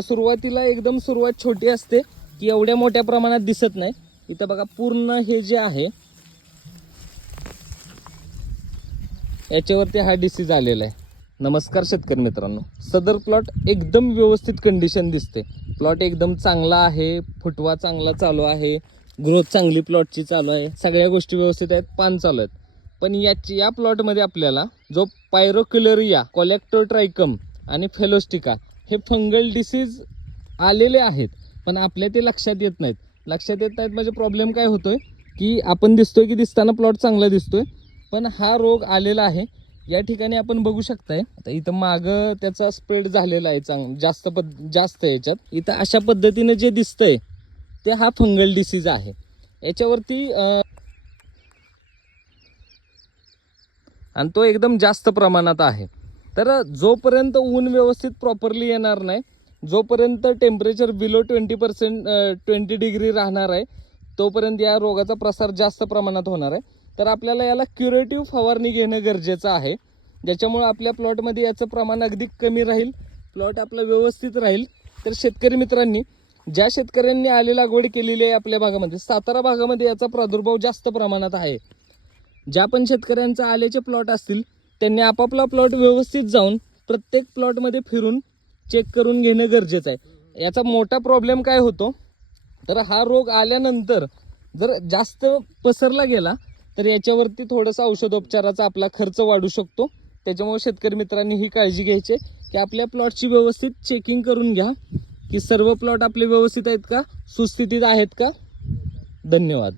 सुरुवातीला एकदम सुरुवात छोटी असते की एवढ्या मोठ्या प्रमाणात दिसत नाही. इथं बघा पूर्ण हे जे आहे याच्यावरती हा डिसीज आलेला आहे. नमस्कार शेतकरी मित्रांनो, सदर प्लॉट एकदम व्यवस्थित कंडिशन दिसते. प्लॉट एकदम चांगला आहे, फुटवा चांगला चालू आहे, ग्रोथ चांगली प्लॉटची चालू आहे, सगळ्या गोष्टी व्यवस्थित आहेत, पान चालू आहेत. पण या प्लॉटमध्ये आपल्याला जो पायरोक्युलरिया, कोलेक्टोट्रायकम आणि फेलोस्टिका हे फंगल डिसीज आलेले आहेत, पण आपल्या ते लक्षात येत नाहीत. म्हणजे प्रॉब्लेम काय होतोय की आपण दिसतोय की दिसताना प्लॉट चांगला दिसतोय, पण हा रोग आलेला आहे. या ठिकाणी आपण बघू शकताय, आता इथं मागं त्याचा स्प्रेड झालेला आहे जास्त याच्यात. इथं अशा पद्धतीने जे दिसतंय ते हा फंगल डिसीज आहे. याच्यावरती आणि तो एकदम जास्त प्रमाणात आहे. तर जोपर्यंत ऊन व्यवस्थित प्रॉपरली येणार नाही, जोपर्यंत टेम्परेचर बिलो 20 डिग्री राहणार आहे, तोपर्यंत या रोगाचा प्रसार जास्त प्रमाणात होणार आहे. तर आपल्याला याला क्युरेटिव्ह फवारणी घेणं गरजेचं आहे, ज्याच्यामुळे आपल्या प्लॉटमध्ये याचं प्रमाण अगदी कमी राहील, प्लॉट आपला व्यवस्थित राहील. तर शेतकरी मित्रांनी, ज्या शेतकऱ्यांनी आले लागवड केलेली आहे आपल्या भागामध्ये, सातारा भागामध्ये याचा प्रादुर्भाव जास्त प्रमाणात आहे. ज्या पण शेतकऱ्यांचा आल्याचे प्लॉट असतील त्यांनी आपापला प्लॉट व्यवस्थित जाऊन प्रत्येक प्लॉटमध्ये फिरून चेक करून घेणं गरजेचं आहे. याचा मोठा प्रॉब्लेम काय होतो, तर हा रोग आल्यानंतर जर जास्त पसरला गेला तर याच्यावरती थोडंसं औषधोपचाराचा आपला खर्च वाढू शकतो. त्याच्यामुळे शेतकरी मित्रांनी ही काळजी घ्यायची की आपल्या प्लॉटची व्यवस्थित चेकिंग करून घ्या की सर्व प्लॉट आपले व्यवस्थित आहेत का, सुस्थितीत आहेत का. धन्यवाद.